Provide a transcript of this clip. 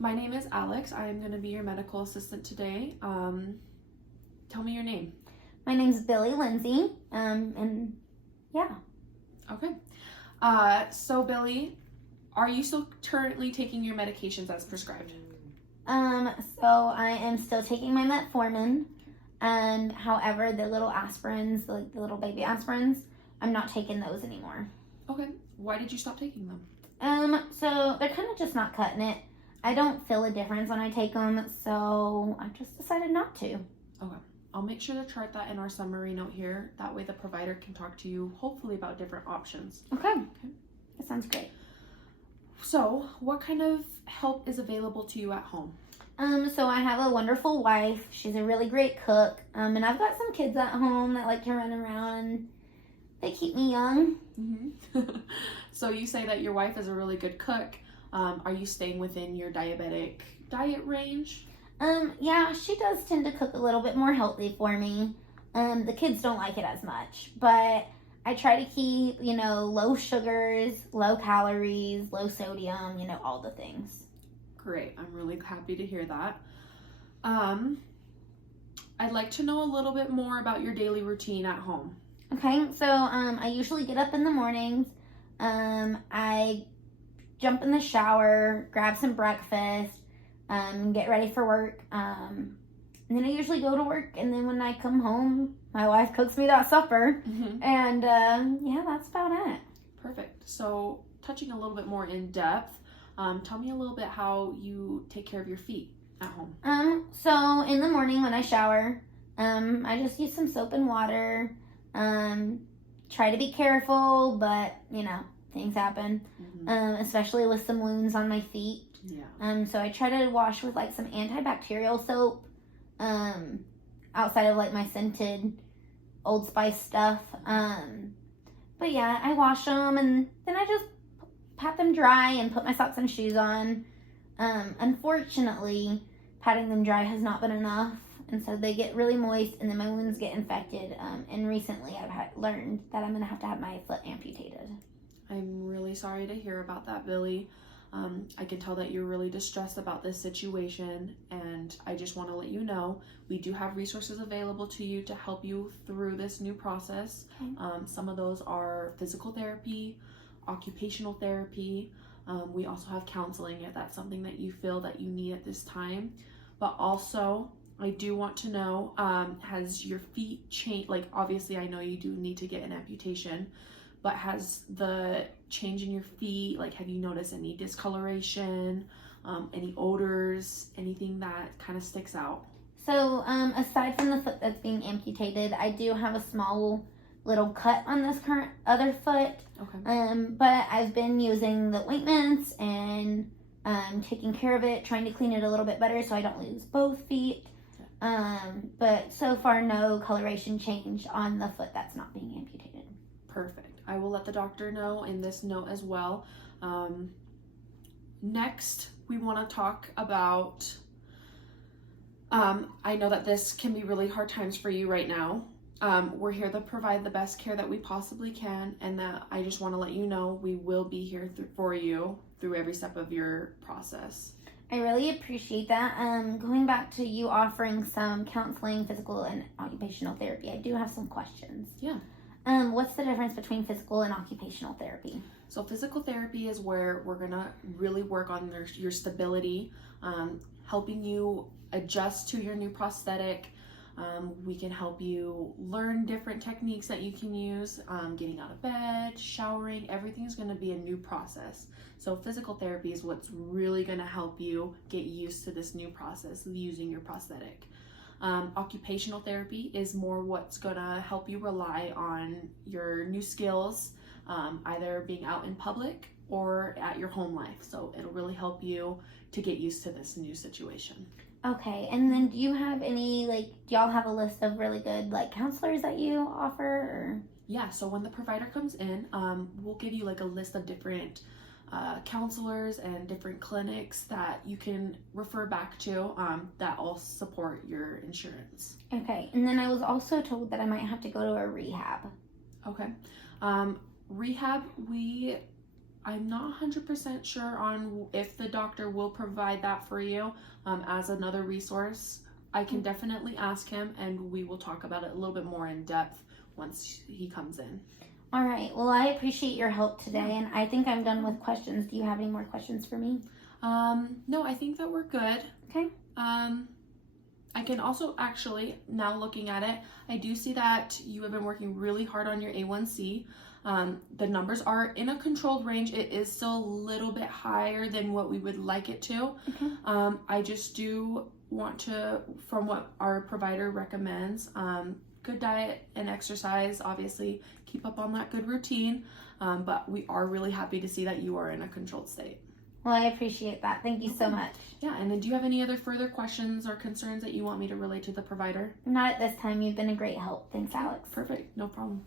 My name is Alex. I am going to be your medical assistant today. Tell me your name. My name's Billy Lindsay, and yeah. Okay. So Billy, are you still currently taking your medications as prescribed? So I am still taking my metformin, and however, the little aspirins, like the little baby aspirins, I'm not taking those anymore. Okay. Why did you stop taking them? So they're kind of just not cutting it. I don't feel a difference when I take them, so I just decided not to. Okay. I'll make sure to chart that in our summary note here. That way the provider can talk to you hopefully about different options. Okay. That sounds great. So, what kind of help is available to you at home? So I have a wonderful wife. She's a really great cook. And I've got some kids at home that like to run around and they keep me young. Mm-hmm. So you say that your wife is a really good cook. Are you staying within your diabetic diet range? Yeah, she does tend to cook a little bit more healthy for me. The kids don't like it as much, but I try to keep, low sugars, low calories, low sodium, all the things. Great. I'm really happy to hear that. I'd like to know a little bit more about your daily routine at home. Okay, so I usually get up in the mornings. I jump in the shower, grab some breakfast, get ready for work. And then I usually go to work, and then when I come home, my wife cooks me that supper. Mm-hmm. And yeah, that's about it. Perfect. So touching a little bit more in depth, tell me a little bit how you take care of your feet at home. So in the morning when I shower, I just use some soap and water. Try to be careful, but things happen. Mm-hmm. Especially with some wounds on my feet. Yeah. So I try to wash with like some antibacterial soap. Outside of like my scented Old Spice stuff. But yeah, I wash them and then I just pat them dry and put my socks and shoes on. Unfortunately, patting them dry has not been enough, and so they get really moist and then my wounds get infected. And recently I've learned that I'm going to have my foot amputated. I'm really sorry to hear about that, Billy. I can tell that you're really distressed about this situation, and I just want to let you know we do have resources available to you to help you through this new process. Okay. Some of those are physical therapy, occupational therapy. We also have counseling if that's something that you feel that you need at this time. But also, I do want to know, has your feet changed? Like, obviously, I know you do need to get an amputation, but has the change in your feet, like, have you noticed any discoloration, any odors, anything that kind of sticks out? So, aside from the foot that's being amputated, I do have a small little cut on this current other foot. Okay. But I've been using the ointments and taking care of it, trying to clean it a little bit better so I don't lose both feet. But so far, no coloration change on the foot that's not being amputated. Perfect. I will let the doctor know in this note as well. Next, we want to talk about, I know that this can be really hard times for you right now. We're here to provide the best care that we possibly can, and that I just want to let you know we will be here for you through every step of your process. I really appreciate that. Going back to you offering some counseling, physical, and occupational therapy, I do have some questions. Yeah. What's the difference between physical and occupational therapy? So physical therapy is where we're going to really work on your stability, helping you adjust to your new prosthetic. We can help you learn different techniques that you can use, getting out of bed, showering. Everything is going to be a new process. So physical therapy is what's really going to help you get used to this new process of using your prosthetic. Occupational therapy is more what's going to help you rely on your new skills, either being out in public or at your home life. So it'll really help you to get used to this new situation. Okay, and then do you have any, do y'all have a list of really good, counselors that you offer? Or? Yeah, so when the provider comes in, we'll give you, a list of different counselors and different clinics that you can refer back to that all support your insurance. Okay, and then I was also told that I might have to go to a rehab. Okay. Rehab, we I'm not 100% sure on if the doctor will provide that for you as another resource. I can definitely ask him, and we will talk about it a little bit more in depth once he comes in. All right. Well, I appreciate your help today, and I think I'm done with questions. Do you have any more questions for me? No, I think that we're good. Okay. I can also actually, now looking at it, I do see that you have been working really hard on your A1C. The numbers are in a controlled range. It is still a little bit higher than what we would like it to. Okay. I just do want to, from what our provider recommends, good diet and exercise, obviously keep up on that good routine, but we are really happy to see that you are in a controlled state. Well, I appreciate that. Thank you so much. Yeah, and then do you have any other further questions or concerns that you want me to relay to the provider? Not at this time. You've been a great help. Thanks, Alex. Perfect, no problem.